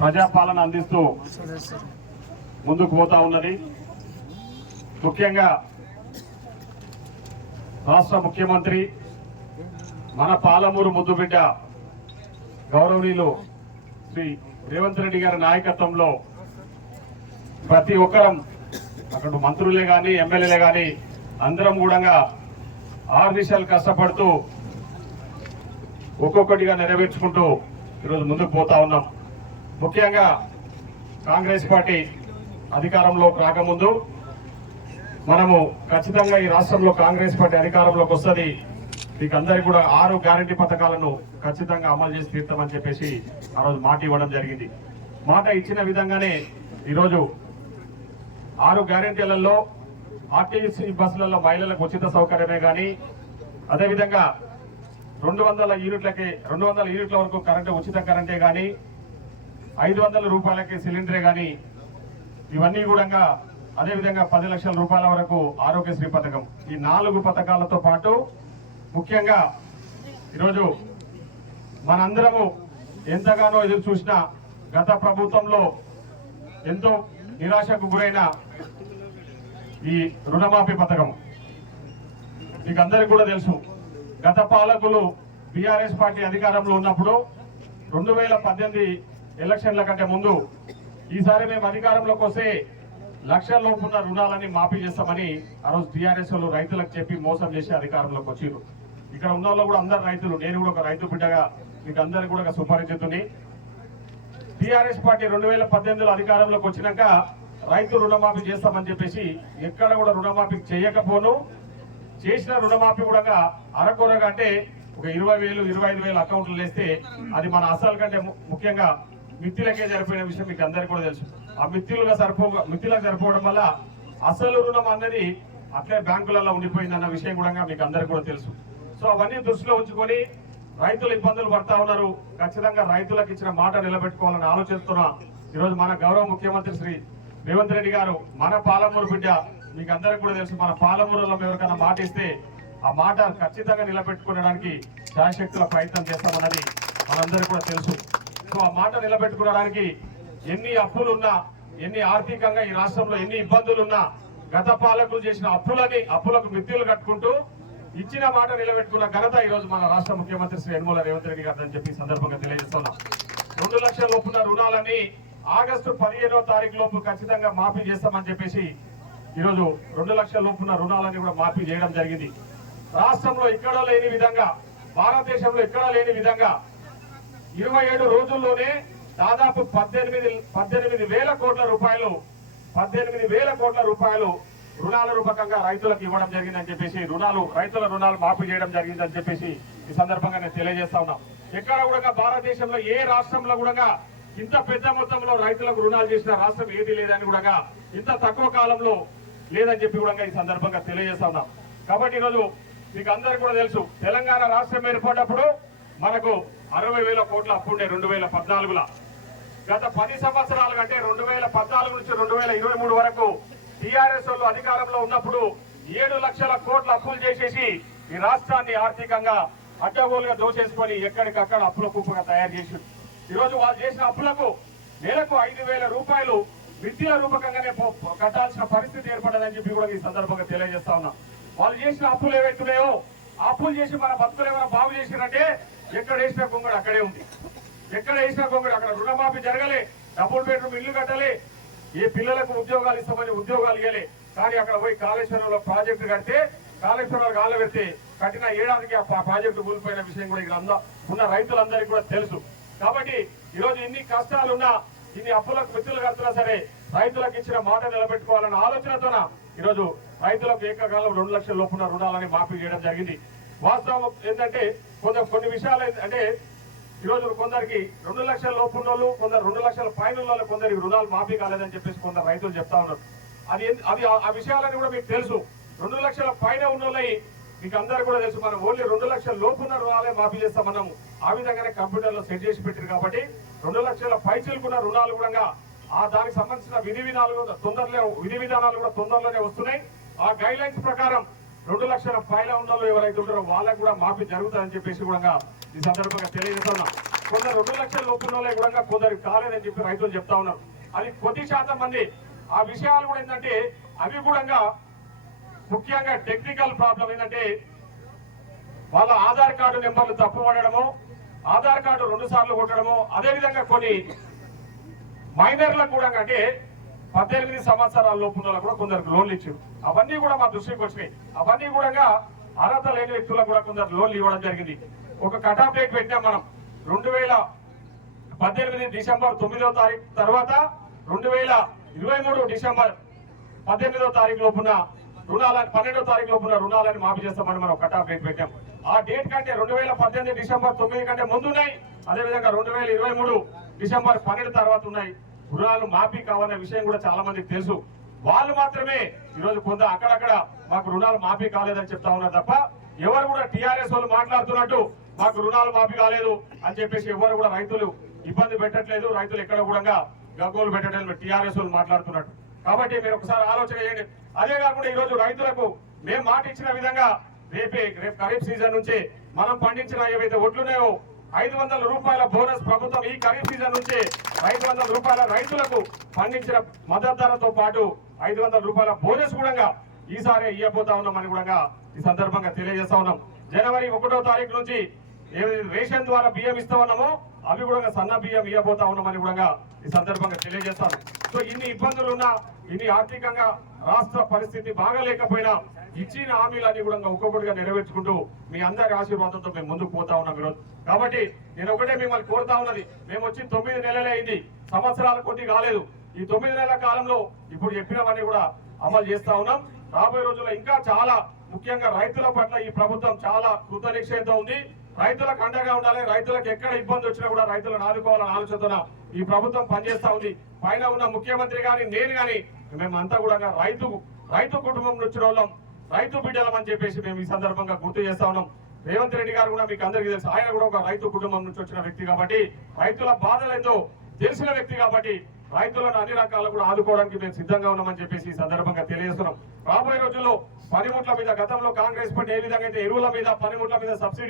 ప్రజాపాలన అందిస్తూ ముందుకు పోతా ఉన్నది. ముఖ్యంగా రాష్ట్ర ముఖ్యమంత్రి మన పాలమూరు ముద్దుబిడ్డ గౌరవనీయులు శ్రీ రేవంత్ రెడ్డి గారి నాయకత్వంలో ప్రతి ఒక్కరం అక్కడ మంత్రులే కానీ ఎమ్మెల్యేలే కానీ అందరం కూడా ఆరు దిశలు కష్టపడుతూ ఒక్కొక్కటిగా నెరవేర్చుకుంటూ ఈరోజు ముందుకు పోతా ఉన్నాం. ముఖ్యంగా కాంగ్రెస్ పార్టీ అధికారంలోకి రాకముందు మనము ఖచ్చితంగా ఈ రాష్ట్రంలో కాంగ్రెస్ పార్టీ అధికారంలోకి వస్తుంది. మీకు అందరికీ కూడా ఆరు గ్యారంటీ పథకాలను ఖచ్చితంగా అమలు చేసి తీర్థమని చెప్పేసి ఆ రోజు మాట ఇవ్వడం జరిగింది. మాట ఇచ్చిన విధంగానే ఈరోజు ఆరు గ్యారంటీలలో ఆర్టీసీ బస్సులలో మహిళలకు ఉచిత సౌకర్యమే కానీ అదేవిధంగా రెండు వందల యూనిట్లకి రెండు వందల యూనిట్ల వరకు కరెంటు ఉచిత కరెంటే కానీ ఐదు వందల రూపాయలకి సిలిండరే కానీ ఇవన్నీ కూడా అదేవిధంగా పది లక్షల రూపాయల వరకు ఆరోగ్యశ్రీ పథకం. ఈ నాలుగు పథకాలతో పాటు ముఖ్యంగా ఈరోజు మనందరము ఎంతగానో ఎదురు చూసిన గత ప్రభుత్వంలో ఎంతో నిరాశకు గురైన ఈ రుణమాఫీ పథకం. మీకు అందరికి కూడా తెలుసు గత పాలకులు బీఆర్ఎస్ పార్టీ అధికారంలో ఉన్నప్పుడు రెండు వేల పద్దెనిమిది ఎలక్షన్ల కంటే ముందు ఈసారి మేము అధికారంలోకి వస్తే లక్షల లోపున్న రుణాలని మాఫీ చేస్తామని ఆ రోజు టీఆర్ఎస్ వాళ్ళు రైతులకు చెప్పి మోసం చేసి అధికారంలోకి వచ్చారు ఇక్కడ ఉన్న వాళ్ళు కూడా అందరు రైతులు. నేను కూడా ఒక రైతు బిడ్డగా మీకు అందరికి కూడా ఒక సుపరిచితుని టీఆర్ఎస్ పార్టీ రెండు వేల పద్దెనిమిదిలో అధికారంలోకి వచ్చినాక రైతు రుణమాఫీ చేస్తామని చెప్పేసి ఎక్కడ కూడా రుణమాఫీ చేయకపోను. చేసిన రుణమాఫీ కూడా అరకొరగా అంటే ఒక ఇరవై వేలు ఇరవై ఐదు వేలు అకౌంట్లు వేస్తే అది మన అసలు కంటే ముఖ్యంగా మిత్తిలకే సరిపోయిన విషయం మీకు అందరికీ కూడా తెలుసు. ఆ మిత్తిలుగా సరిపో మిత్తిలకు సరిపోవడం వల్ల అసలు రుణం అన్నది అట్లే బ్యాంకులలో ఉండిపోయింది అన్న విషయం కూడా మీకు అందరికీ కూడా తెలుసు. సో అవన్నీ దృష్టిలో ఉంచుకొని రైతులు ఇబ్బందులు పడతా ఉన్నారు. ఖచ్చితంగా రైతులకు ఇచ్చిన మాట నిలబెట్టుకోవాలని ఆలోచిస్తున్నా ఈరోజు మన గౌరవ ముఖ్యమంత్రి శ్రీ రేవంత్ రెడ్డి గారు మన పాలమూరు బిడ్డ మీకు అందరికి కూడా తెలుసు. మన పాలమూరులో ఎవరికైనా మాట ఇస్తే ఆ మాట ఖచ్చితంగా నిలబెట్టుకోవడానికి శాశక్తుల ప్రయత్నం చేస్తామన్నది మనందరికీ కూడా తెలుసు. ఆ మాట నిలబెట్టుకోవడానికి ఎన్ని అప్పులున్నా ఎన్ని ఆర్థికంగా ఈ రాష్ట్రంలో ఎన్ని ఇబ్బందులున్నా గత పాలకులు చేసిన అప్పులని అప్పులకు మిత్రులు కట్టుకుంటూ ఇచ్చిన మాట నిలబెట్టుకున్న ఘనత ఈ రోజు మన రాష్ట్ర ముఖ్యమంత్రి శ్రీ యనమల రేవంత్ రెడ్డి గారు అని చెప్పి సందర్భంగా తెలియజేస్తున్నాం. రెండు లక్షల లోపున్న రుణాలన్నీ ఆగస్టు పదిహేనో తారీఖు లోపు ఖచ్చితంగా మాఫీ చేస్తామని చెప్పేసి ఈరోజు రెండు లక్షల లోపున్న రుణాలన్నీ కూడా మాఫీ చేయడం జరిగింది. రాష్ట్రంలో ఎక్కడో లేని విధంగా భారతదేశంలో ఎక్కడా లేని విధంగా ఇరవై ఏడు రోజుల్లోనే దాదాపు పద్దెనిమిది పద్దెనిమిది వేల కోట్ల రూపాయలు పద్దెనిమిది వేల కోట్ల రూపాయలు రుణాల రూపకంగా రైతులకు ఇవ్వడం జరిగిందని చెప్పేసి రుణాలు రైతుల రుణాలు మాఫీ చేయడం జరిగిందని చెప్పేసి ఈ సందర్భంగా నేను తెలియజేస్తా ఉన్నాం. ఎక్కడ కూడా భారతదేశంలో ఏ రాష్ట్రంలో కూడా ఇంత పెద్ద మొత్తంలో రైతులకు రుణాలు చేసిన రాష్ట్రం ఏది లేదని కూడా ఇంత తక్కువ కాలంలో లేదని చెప్పి కూడా ఈ సందర్భంగా తెలియజేస్తా ఉన్నాం. కాబట్టి ఈరోజు మీకు అందరికీ కూడా తెలుసు తెలంగాణ రాష్ట్రం ఏర్పడినప్పుడు మనకు అరవై వేల కోట్ల అప్పు ఉండే రెండు వేల పద్నాలుగులో. గత పది సంవత్సరాలు కంటే రెండు వేల పద్నాలుగు నుంచి రెండు వేల ఇరవై మూడు వరకు టీఆర్ఎస్ వాళ్ళు అధికారంలో ఉన్నప్పుడు ఏడు లక్షల కోట్ల అప్పులు చేసేసి ఈ రాష్ట్రాన్ని ఆర్థికంగా అడ్డగోలుగా దోచేసుకొని ఎక్కడికక్కడ అప్పుల కుప్పగా తయారు చేసి ఈరోజు వాళ్ళు చేసిన అప్పులకు నెలకు ఐదు వేల రూపాయలు విద్యా రూపకంగానే కట్టాల్సిన పరిస్థితి ఏర్పడదని చెప్పి కూడా ఈ సందర్భంగా తెలియజేస్తా ఉన్నా. వాళ్ళు చేసిన అప్పులు ఏవైతున్నాయో అప్పులు చేసి మన భక్తులు ఏమైనా బాగు చేసినట్టే ఎక్కడ వేసిన కొంగడు అక్కడే ఉంది ఎక్కడ వేసిన కొంగడు అక్కడ రుణమాఫీ జరగలే. డబుల్ బెడ్రూమ్ ఇల్లు కట్టలే. ఏ పిల్లలకు ఉద్యోగాలు ఇస్తామని ఉద్యోగాలు ఇవ్వలే కానీ అక్కడ పోయి కాళేశ్వరంలో ప్రాజెక్టు కడితే కాళేశ్వరంలో గాలి పెడితే కట్టిన ఏడాదికి ఆ ప్రాజెక్టు కూలిపోయిన విషయం కూడా ఇక్కడ అందా ఉన్న రైతులందరికీ కూడా తెలుసు. కాబట్టి ఈరోజు ఇన్ని కష్టాలున్నా ఇన్ని అప్పులకు మిత్రులు కడుతున్నా సరే రైతులకు ఇచ్చిన మాట నిలబెట్టుకోవాలన్న ఆలోచనతోన ఈరోజు రైతులకు ఏకకాలం రెండు లక్షల లోపున రుణాలని మాఫీ చేయడం జరిగింది. వాస్తవం ఏంటంటే కొంత కొన్ని విషయాలు ఏంటి- అంటే ఈరోజు కొందరికి రెండు లక్షల లోపు వాళ్ళు కొందరు రెండు లక్షల పైన ఉన్న వాళ్ళు కొందరికి రుణాలు మాఫీ కాలేదని చెప్పేసి కొందరు రైతులు చెప్తా ఉన్నారు. అది అది ఆ- విషయాలని కూడా మీకు తెలుసు. రెండు లక్షల పైన ఉన్న మీకు అందరు కూడా తెలుసు. మనం ఓన్లీ రెండు లక్షల లోపు ఉన్న రుణాలే మాఫీ చేస్తాం మనం ఆ విధంగానే కంప్యూటర్లో సెట్ చేసి పెట్టారు కాబట్టి రెండు లక్షల పై చిలుకున్న రుణాలు కూడా ఆ దానికి సంబంధించిన విధి విధానాలు తొందరలో విధి విధానాలు కూడా తొందరలోనే వస్తున్నాయి. ఆ గైడ్ లైన్స్ ప్రకారం రెండు లక్షల పైన ఉన్న ఎవరైతే ఉంటారో వాళ్ళకు కూడా మాఫీ జరుగుతుందని చెప్పేసి కూడా ఈ సందర్భంగా తెలియజేస్తున్నా. కొందరు రెండు లక్షల లోపున్న కూడా కొందరు కాలేదని చెప్పి రైతులు చెప్తా ఉన్నారు. అది కొద్ది శాతం మంది. ఆ విషయాలు కూడా ఏంటంటే అవి కూడా ముఖ్యంగా టెక్నికల్ ప్రాబ్లం ఏంటంటే వాళ్ళ ఆధార్ కార్డు నెంబర్లు తప్పు పడడము ఆధార్ కార్డు రెండు సార్లు కొట్టడము అదేవిధంగా కొన్ని మైనర్లకు కూడా అంటే పద్దెనిమిది సంవత్సరాల లోపు కూడా కొందరికి లోన్లు ఇచ్చారు. అవన్నీ కూడా మా దృష్టికి వచ్చినాయి. అవన్నీ కూడా అర్హత లేని వ్యక్తులకు కూడా కొందరు లోన్లు ఇవ్వడం జరిగింది. ఒక కట్ ఆఫ్ డేట్ పెట్టినాం మనం. రెండు వేల పద్దెనిమిది డిసెంబర్ తొమ్మిదో తారీఖు తర్వాత రెండు వేల ఇరవై మూడు డిసెంబర్ పద్దెనిమిదో తారీఖు లోపున రుణాలని పన్నెండో తారీఖు లోపున రుణాలని మాఫీ చేస్తామని మనం కట్ ఆఫ్ డేట్ పెట్టాం. ఆ డేట్ కంటే రెండు వేల పద్దెనిమిది డిసెంబర్ తొమ్మిది కంటే ముందు ఉన్నాయి. అదేవిధంగా రెండు వేల ఇరవై మూడు డిసెంబర్ పన్నెండు తర్వాత ఉన్నాయి. రుణాలు మాఫీ కావాలనే విషయం కూడా చాలా మందికి తెలుసు. వాళ్ళు మాత్రమే ఈరోజు కొంత అక్కడక్కడ మాకు రుణాలు మాఫీ కాలేదని చెప్తా ఉన్నారు తప్ప ఎవరు కూడా టీఆర్ఎస్ వాళ్ళు మాట్లాడుతున్నట్టు మాకు రుణాలు మాఫీ కాలేదు అని చెప్పేసి ఎవరు కూడా రైతులు ఇబ్బంది పెట్టట్లేదు. రైతులు ఎక్కడ కూడా గగ్గోలు పెట్టట్లేదు టీఆర్ఎస్ వాళ్ళు మాట్లాడుతున్నట్టు. కాబట్టి మీరు ఒకసారి ఆలోచన చేయండి. అదే కాకుండా ఈ రోజు రైతులకు మేము మాట ఇచ్చిన విధంగా రేపే రేపు ఖరీఫ్ సీజన్ నుంచి మనం పండించిన ఏవైతే ఒడ్లున్నాయో ఐదు వందల రూపాయల బోనస్ ప్రభుత్వం ఈ ఖరీఫ్ సీజన్ నుంచి ఐదు వందల రూపాయల రైతులకు పండించిన మద్దతు ధరతో పాటు ఐదు వందల రూపాయల బోనస్ కూడా ఈసారి ఇవ్వబోతా ఉన్నామని కూడా ఈ సందర్భంగా తెలియజేస్తా ఉన్నాం. జనవరి ఒకటో తారీఖు నుంచి రేషన్ ద్వారా బియ్యం ఇస్తా ఉన్నామో అవి కూడా సన్న బియ్యం ఇవ్వబోతా ఉన్నామని కూడా ఈ సందర్భంగా తెలియజేస్తాను. సో ఇన్ని ఇబ్బందులు ఉన్నా ఇన్ని ఆర్థికంగా రాష్ట్ర పరిస్థితి బాగలేకపోయినా ఇచ్చిన హామీలన్నీ కూడా ఒక్కొక్కటిగా నెరవేర్చుకుంటూ మీ అందరి ఆశీర్వాదంతో మేము ముందుకు పోతా ఉన్నాం ఈరోజు. కాబట్టి నేను ఒకటే మిమ్మల్ని కోరుతా ఉన్నది మేము వచ్చి తొమ్మిది నెలలే అయింది సంవత్సరాల కొద్ది కాలేదు. ఈ తొమ్మిది నెలల కాలంలో ఇప్పుడు చెప్పినవన్నీ కూడా అమలు చేస్తా ఉన్నాం. రాబోయే రోజుల్లో ఇంకా చాలా ముఖ్యంగా రైతుల పట్ల ఈ ప్రభుత్వం చాలా కృతనిక్షయంతో ఉంది. రైతులకు అండగా ఉండాలి. రైతులకు ఎక్కడ ఇబ్బంది వచ్చినా కూడా రైతులను ఆదుకోవాలని ఆలోచన ఈ ప్రభుత్వం పనిచేస్తా ఉంది. పైన ఉన్న ముఖ్యమంత్రి గాని నేను గాని మేమంతా కూడా రైతు రైతు కుటుంబం నుంచి వాళ్ళం రైతు బిడ్డలం అని చెప్పేసి మేము ఈ సందర్భంగా గుర్తు చేస్తా ఉన్నాం. రేవంత్ రెడ్డి గారు కూడా మీకు అందరికీ తెలుసు. ఆయన కూడా ఒక రైతు కుటుంబం నుంచి వచ్చిన వ్యక్తి కాబట్టి రైతుల బాధలతో తెలిసిన వ్యక్తి కాబట్టి రైతులను అన్ని రకాలు కూడా ఆదుకోవడానికి మేము సిద్ధంగా ఉన్నామని చెప్పేసి ఈ సందర్భంగా తెలియజేస్తున్నాం. రాబోయే రోజుల్లో పనిముట్ల మీద గతంలో కాంగ్రెస్ పార్టీ ఏ విధంగా అయితే ఎరువుల మీద పనిముట్ల మీద సబ్సిడీ